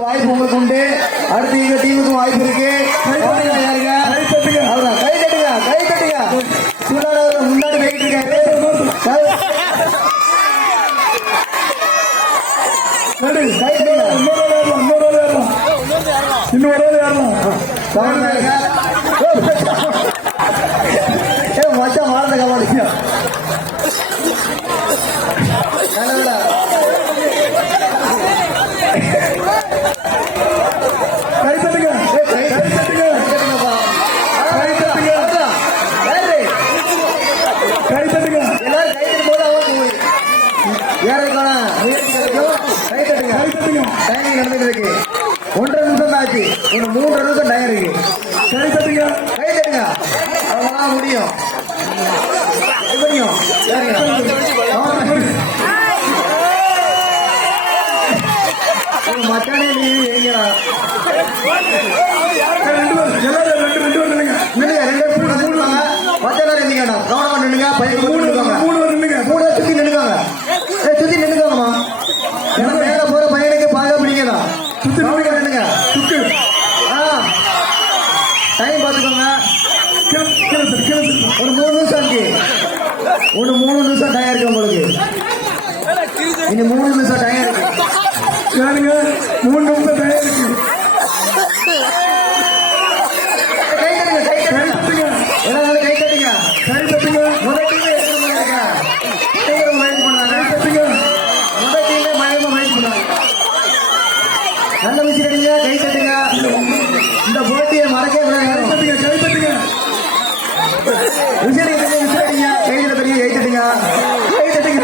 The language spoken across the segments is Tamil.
வாய்ப்பு உங்களுக்கு உண்டு. அடுத்து எங்க டீமுக்கு வாய்ப்பு இருக்கு. கை தட்டுங்க, கை தட்டுங்க. சூழலாளர் முன்னாடி போயிட்டு இருக்காரு. மச்சா மாறத கவனிக்க நடந்துருக்கு. 1.5 நிமிஷம் ஆச்சு. இன்னும் 3 நிமிஷம் டைம் இருக்கு. கை தட்டுங்க, கை தட்டுங்க. அவ்வளவுதான் முடியும். மச்சானே நீ எங்கடா? மச்சான இருந்தீங்கடா. கவனமா நின்னுங்க. பையன் மூணு சுத்தி நின்னுக்காங்க. சுத்தி நின்னுக்காங்கம்மா. மேல போற பையனுக்கு பாக பிடிக்கதா சுத்தி நின்னுங்க. சுத்து டைம் பாத்துக்கோங்க. ஒரு 3 நிமிஷம் இருக்கு. ஒரு 3 நிமிஷம் டைம் இருக்கு உங்களுக்கு. இன்னும் 3 நிமிஷம் டைம் இருக்கு. 3 நிமிஷம் டைம் இருக்கு. கை தட்டுங்க, கை தட்டுங்க. எல்லாரும் கை தட்டுங்க, கை தட்டுங்க. முதல் டீம் எடுத்து பண்ணுங்க. முயற்சி பண்ணாங்க. கை தட்டுங்க. முதல் டீம் பயமா முயற்சி பண்ணாங்க. நல்ல விஷயம் அடிங்க, கை தட்டுங்க. இந்த போட்டியை மறக்க விடாது. கை தட்டுங்க, கை தட்டுங்க. விசிறடிங்க, விசிறடிங்க. கையில பெரிய கை தட்டுங்க, கை தட்டுங்க.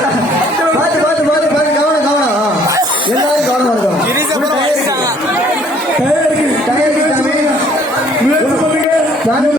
பார்த்து பார்த்து பார்த்து பார்த்து கவனம் கவனம். எல்லாரும் கவனமா இருக்கும். டயருக்கு